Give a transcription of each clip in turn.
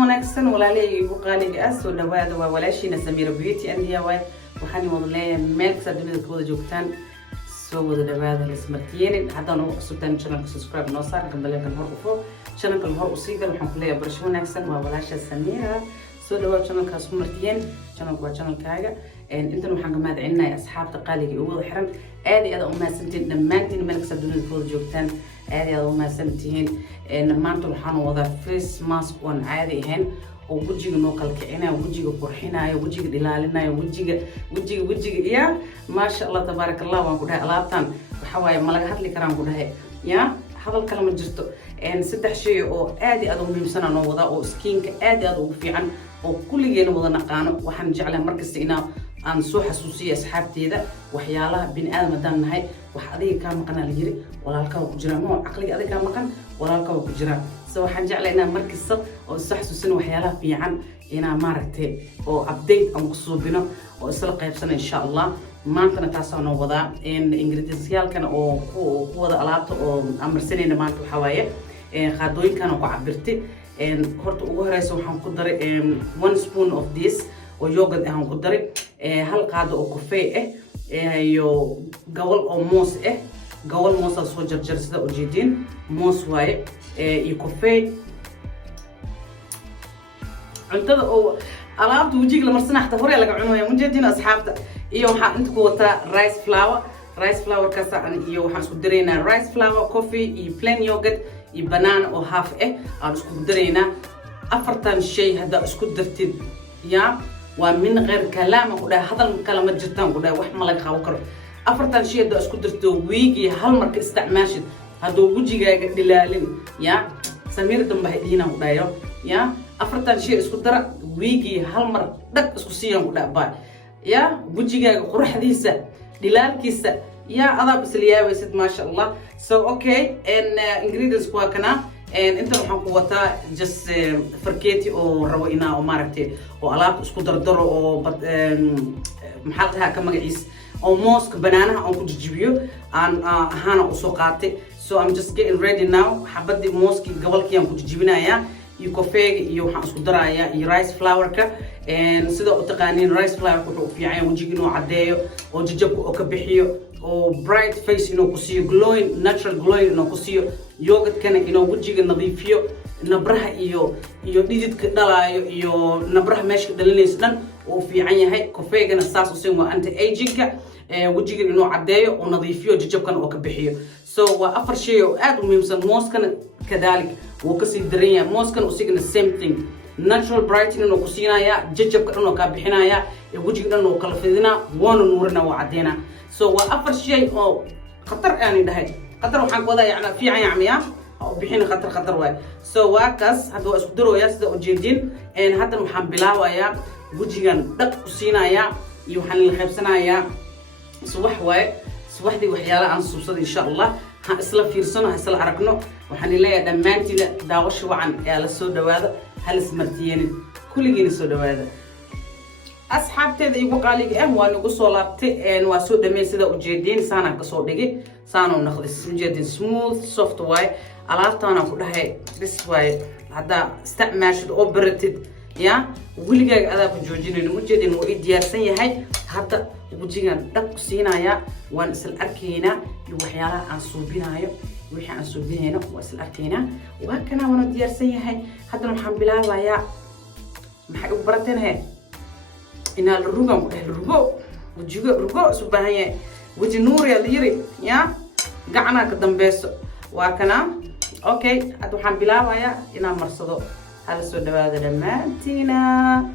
ونكسن ولا لي وقالي جاس ولا هذا ولا شيء نسميه بيوتي عندي واي وحني والله مالك صدقني كود جوكتان سو هذا الاسمرتين حتى أنا سبتان شنو سبسكرايب نصار قبل كان هرقفو شنو كان هرقصيقل وحنقولي برشو نكسن ولا شيء سميها سو دوا شنو كاسمرتين شنو كوا شنو كاجا أنت نحن جماعة عنا أصحاب تقالي أول حرم هذه هذا ما سنتين لما أنت مالك صدقني كود جوكتان هذه هذا ما سنتين لما أنتم حنو وضع فيس ماسك وان عادي هن ووجهك نوكل كعنا ووجهك قرحنا ووجهك دلالنا ووجهك يا ما شاء الله تبارك الله وانقولها ألابتان وحواي ملك هات لي كرام قولها يا هذا الكلام جرته إن سدح شيء أو آدي أدو ميمسنا نوضع أو سكينك آدي أدو في عن أو كل جينا وضع نقانو وحنجعله مركز إنا عن سو حسوسية أصحابتي ذا وحيالها بين آدم دان هاي وحدي كان مقنا لجري ولا الكوا كجرا مو عقلي هذا كان مقن ولا الكوا كجرا سو حنجعله إنا مركز صد أو استحسوسنا وحيالها في عن إنا مارتي أو أبديت أو مقصودنا أو إسلق يبسنا إن شاء الله ما أنتنا تاسعنا وضع إن إنجليزيال كان أو وضع ألعابته أو أمر سنين ما أنتو حوايه خادوين كانوا كعبرتي إن هرت وجهري سو حنقدر 1 spoon of this ويوجد حنقدر هل قاعد أو كوفي يو قول أو موس قول موس أو جرجر سدا وجدين موس واي يكوفي أنت أو ألعاب توجيك لمرسنا حتى هوري لك عنوان مجدين أصحابته إيوه أنت قوتا رايس فلاور كاسا أن إيوه حنقدرينا رايس فلاور كوفي بلين يوجد بنان أو هاف أنا اسكودرينا أفرتان شيء هذا اسكودرتين يا ومن غير كلام ولا هذا الكلام جتان ولا وحنا لك خاوكر أفرتان شيء هذا اسكودرتو ويجي هالمرك استعماشد هذا وجهي دلالين يا سمير دم بهدينا ولا يا أفرتان شيء اسكودر ويجي هالمر دك اسكوسيان ولا با يا وجهي قرح ديسة دلال كيسة يا أنا بس اللي ويسد ما شاء الله so okay and ingredients كواكنا and أنت راح نقوتها just فركيتي أو روينا أو ماركتي أو ألعاب اسكو دردرو أو محلها كم جيس أو موسك بنانا أو كجيبيو عن هانا أسوقاتي so I'm just getting ready now حبدي موسك قبل كيام كجيبنا يا يكوفي يوحنا اسكو درايا يرايس فلاور كا and سيدا أتقانين رايس فلاور كحو في عين وجيجنو عديو أو جيجبكو أو كبحيو أو bright face إنه كسيو glowing natural glowing إنه كسيو يوجد كنا إنه وجهك نظيفيو نبرها إيو ديدت كدلايو إيو نبرها ماشي دلنيس دن وفي عين هاي كوفي كنا ساسو سيمو أنت aging وجهك إنه عديو ونظيفيو جيجب كنا أو كبحيو so وأفر شيء آد وميمسن موس كنا كذلك وكسي دريا موس كنا وسيجنا same thing natural bright إنه كسينا يا جيجب كنا كبحنا يا وجهك إنه كلفذنا وانو نورنا وعدينا so وأفر شيء أو خطر يعني ده خطر وحنا كذا يعني في عين عمياء أو بحين خطر واي so واكس هذا أسكدروا يا سيد وجدين إن هذا محن بلاوا يا وجهنا دق كسينا يا يوحنا الخبسنا يا صباح واي صباح دي وحياة عن صوصات إن شاء الله هسلا فيرسنا هسلا عرقنا وحنا لا دمانتي داوش وعن على السوداء هذا هل سمرتيين كل جين السوداء هذا أصحابتي ذي وقالي وأنا قصولاتي إن واسود دمي سيدا وجدين سانا قصودي سانو ناخذ جدين سموث سوفت واي على كلها بس واي هذا استعماشد أوبرتد يا ولقى هذا بجوجين إنه جدين وإيديا سيء هاي هذا وجينا دق سينا يا ونسل أركينا يوحيالا عن صوبينا يا وحي عن صوبينا هنا وسل أركينا وهكذا وندير سيء هاي هذا الحمد لله ويا محي أوبرتين هاي إن الرجوع وجوه سبحانه وجه نور يا ليري يا قعنا قدام بيسو وكنا أوكي أتوحن بلا ويا إن مرصدو هذا سود هذا لما تينا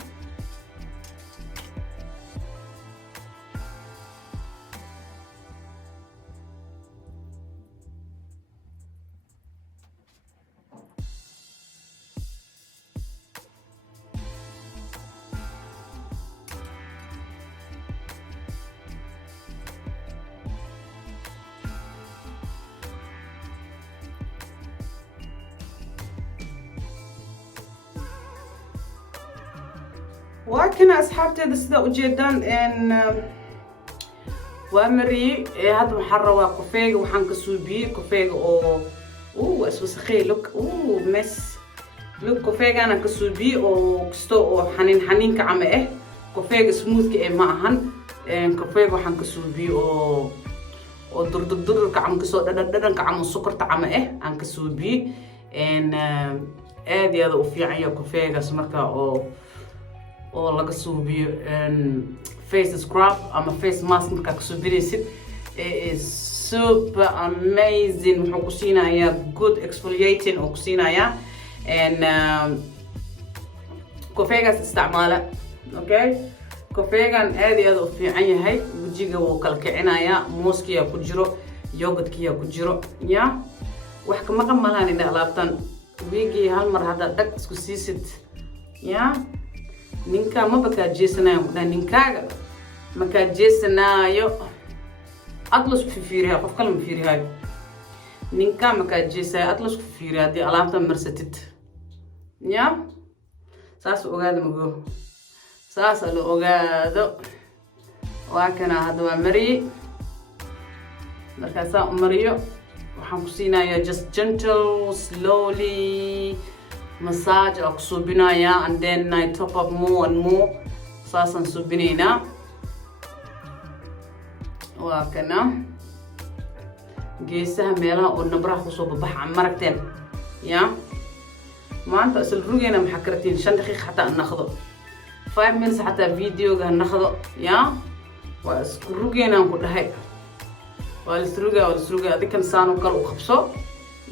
وكنا أصحابتي هذا سدا جدا إن وأمري هذا محروا كوفيق وحنك سوبي كوفيق أو أسوس خيلك مس look kofeega ana ka suubi oo kisto oo xaniin ka cama kofeega smooth ka ma ahan kofeega waxaan ka suubi oo durdur ka cam ka soo dhadhan ka cam sokorta cama aan ka suubi aad iyo aad u fiican yahay kofeegaas marka oo laga suubiyo face scrub ama face mask marka ka suubinaysid is super amazing wuxuu ku siinayaa good exfoliating oo ku siinayaa kofeegaas isticmaala okay kofeegan aad iyo aad u fiican yahay wajiga wuu kala kicinayaa mooskiya ku jiro yogurtkiya ku jiro ya wax ka maqan malahan ina alaabtan weegi hal mar hada dhag isku siisid ya ninka ma baka jeesanayo ninkaaga ma ka jeesanayo atlas ku fiiriyaa qof kale ma fiiriyaa ninka ma ka jeesay atlas ku fiiriyaa di alaabtan marsatid ya saas ogaado mago saas la ogaado waa kana hada waa mari marka saa mariyo waxaan ku siinayaa just gentle slowly massage oo ku suubinayaa and then I top up more and more saasan suubinaynaa waa kana geesaha meelaha oo nabraha ku soo babaxa maragteen ya maanta asal rugeena maxaa kartiin 5 daqiiqo xataa naqdo 5 minutes xataa videoga naqdo ya waa isku rugeena ku dhahay waa lisruga adikan saano kal u qabso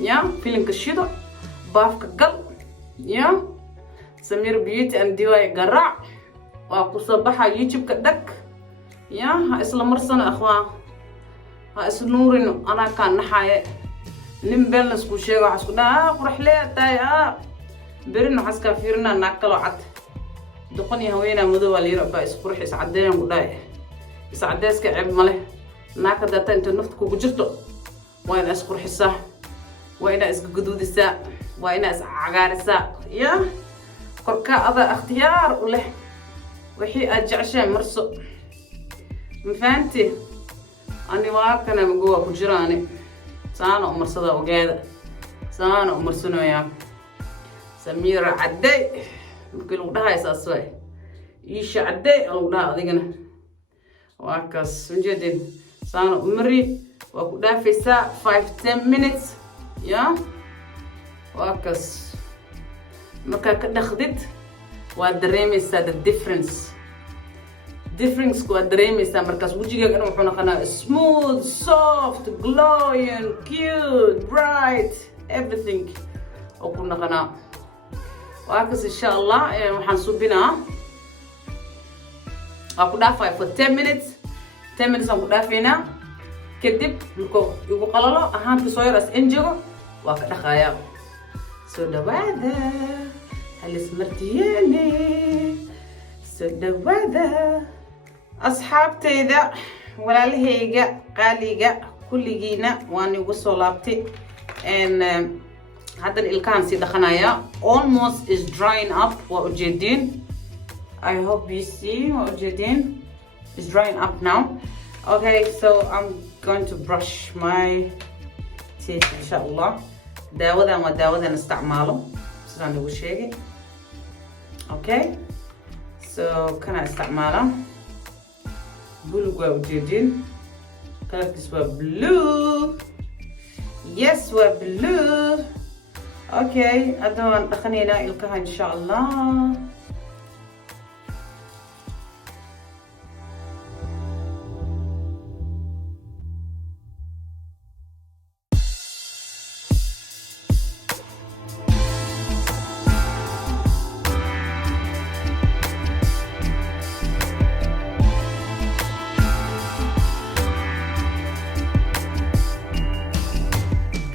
ya filimka shido baafka gal ya Samir Beauty and DIY garaac waa ku soo baxa YouTube-ka dhag ya ha isla marsana akhwaa ha isnuurin ana ka naxaye nin been isku sheego waxa isku dhaa qurux leedahay berin waxa iska fiirina naakalo cad doqoni haweenaa madow waa liira baa is qurux is cadeeyaan ku dhaay is cadeeska ceeb male naaka data inta nafta ku jirto waa in is qurxisaa waa in is guduudisaa waa in is cagaarisaa ya korka ada ikhtiyaar u leh wixii aad jeceshahay marso ma fahanti ani waa kana magowa ku jiraani saana umarsada ogaada saana umarsanaya Samira cadday markii lagu dhahay saas way iisha cadday lagu dhahay adigana waa kaas ujeedin saana umari waa ku dhaafaysaa 5-10 minutes ya waa kaas marka ka dhaqdid waa dareemaysaa the difference waa dareemaysaa markaas wajigaaga inuu wuxuu noqonaa smooth soft glowing cute bright everything oo ku noqonaa waa kaas insha Allah waxaan subinaa waa ku dhaafay for 10 minutes aan ku dhaafaynaa kadib markuu igu qalalo ahaanka soo yar as enjego waa ka dhaqayaa soo dhawaada halis martiyeene soo dhawaada asxaabtayda walaalahayga qaaliga kulligiina waan igu soo laabtay haddan ilkahan si dhaqanaya almost is drying up waa ujeedin I hope you see waa ujeedin is drying up now okay so I'm going to brush my teeth inshallah daawadan waa daawadan isticmaalo sidaan ugu sheegay okay so kana isticmaala bulug waa ujeedin kalarkiis waa blue yes waa blue okay hadda waan dhaqanaynaa ilkaha insha Allah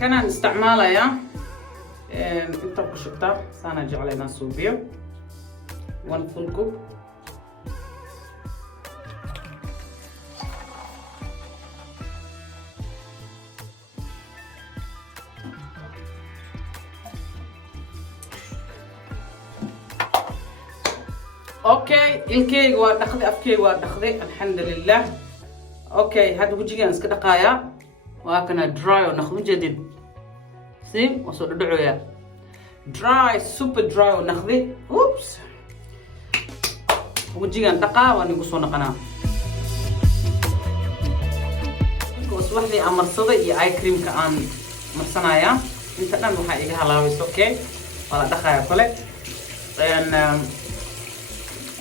كان نستعملها يا انت بشطة سانا جعلنا صوبيو 1 full cup اوكي الكيك ودخدي افكيك ودخدي الحمد لله اوكي هذا وجهي اسك دقايا وهكذا دراي ونخرج جديد سي وصل دعويا dry super dry وناخذه oops وجينا دقا ونقصو نقنا وصبحني أمرصدة إي آي كريم كأن مرسنايا انت دان waxaa iga halaawayso okay wala dhaqaya kale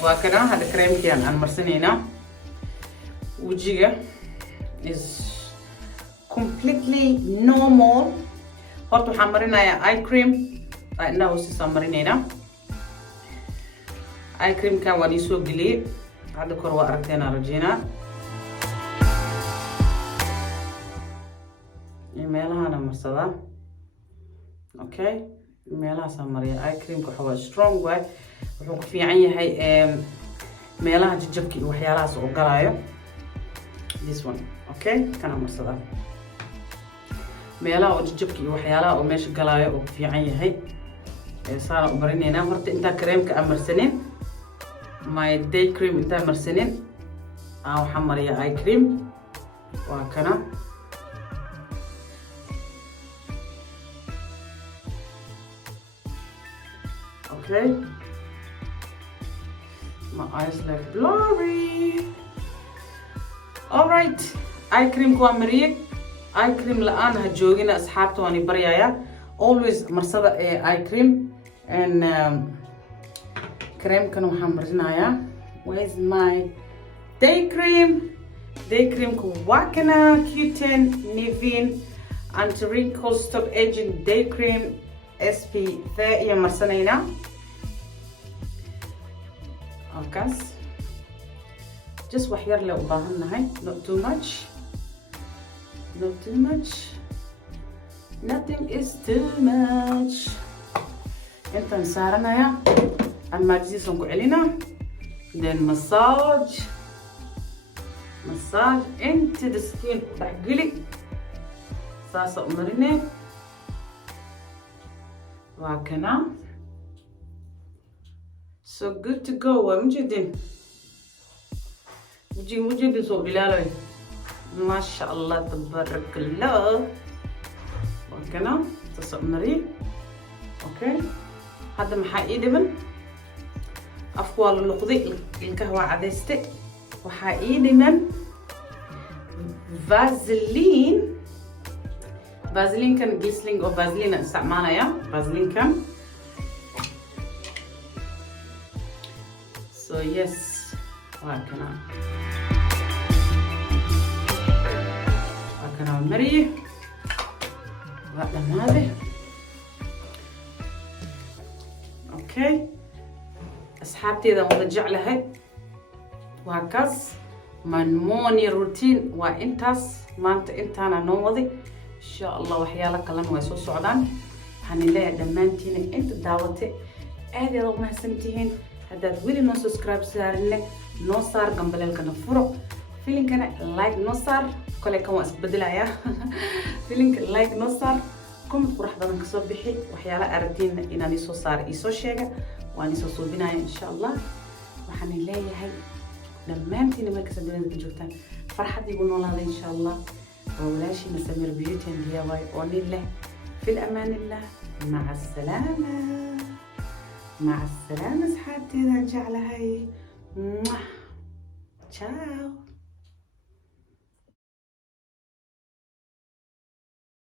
waa kana hada creamkian aan marsanayna wajiga is completely normal horta waxaan marinayaa eye cream inaa hoosiisa marinayna eye creamkan waan isoo geliyey hadda kor waa aragteena rajeyna meelahana marsadaa okay meelahaas mariya eye creamka waxa waa strong way wuxuu ku fiican yahay meelaha jajabka iyo waxyaalahaas oo galaayo this one okay kana marsada meelaha oo jajabka iyo waxyaalaha oo meesha galaayo oo ku fiican yahay saara u barinayna horta inta creamka amarsanin my day cream inta marsanin waxa mariya eye cream waa kana okay my eyes like blurry all right eye cream kwa mariye eye cream la aan ha joogina asxaabta waan baryaya always marsada eye cream and cream kan waxaan marinayaa where's my day cream ku waa kana Q10 Niveen anti wrinkle stop aging day cream SP30 iyo marsanayna halkaas just wax yar le u baahannahay not too much nothing is too much intaan saaranaya armaajadiisan ku celina then massage into the skin dhaxgeli saasa u marine waa kana so good to go waa mujidin soo bilaalay maasha allah tabarakallah waa kana saasa u mari okay hadda maxaa ii dhiman afku waa la luqday ilkaha waa cadayste waxaa ii dhiman Vaseline kan glistening oo Vaseline isticmaalaya Vaseline kan so yes waa kana mariye waa dhamaade okay asxaabteeda wada jeclahay waa kaas man morning routine waa intaas maanta intaana noo waday insha Allah waxyaalo kalena way soo socdaan waxaan leeyahay dhammaantiin inta daawatay aad iyo aad mahadsantihiin haddaad weli noo subscribe saarinne noo saar gambaleelkana furo filinkana like noo saar kale kan waa isbedelaya filinka like noo saar comment qurux badan kasoo bixi waxyaalo aragtiina inaan isoo saar isoo sheega waan isoo suubinaya insha Allah waxaan leeyahay dhammaantiin markaad dunida ku joogtaan farxad igu noolaada insha Allah وولاشي نسمير بيوتي DIY أوني له في الأمان الله مع السلامة أصحابتي إذا نرجع لهاي تشاو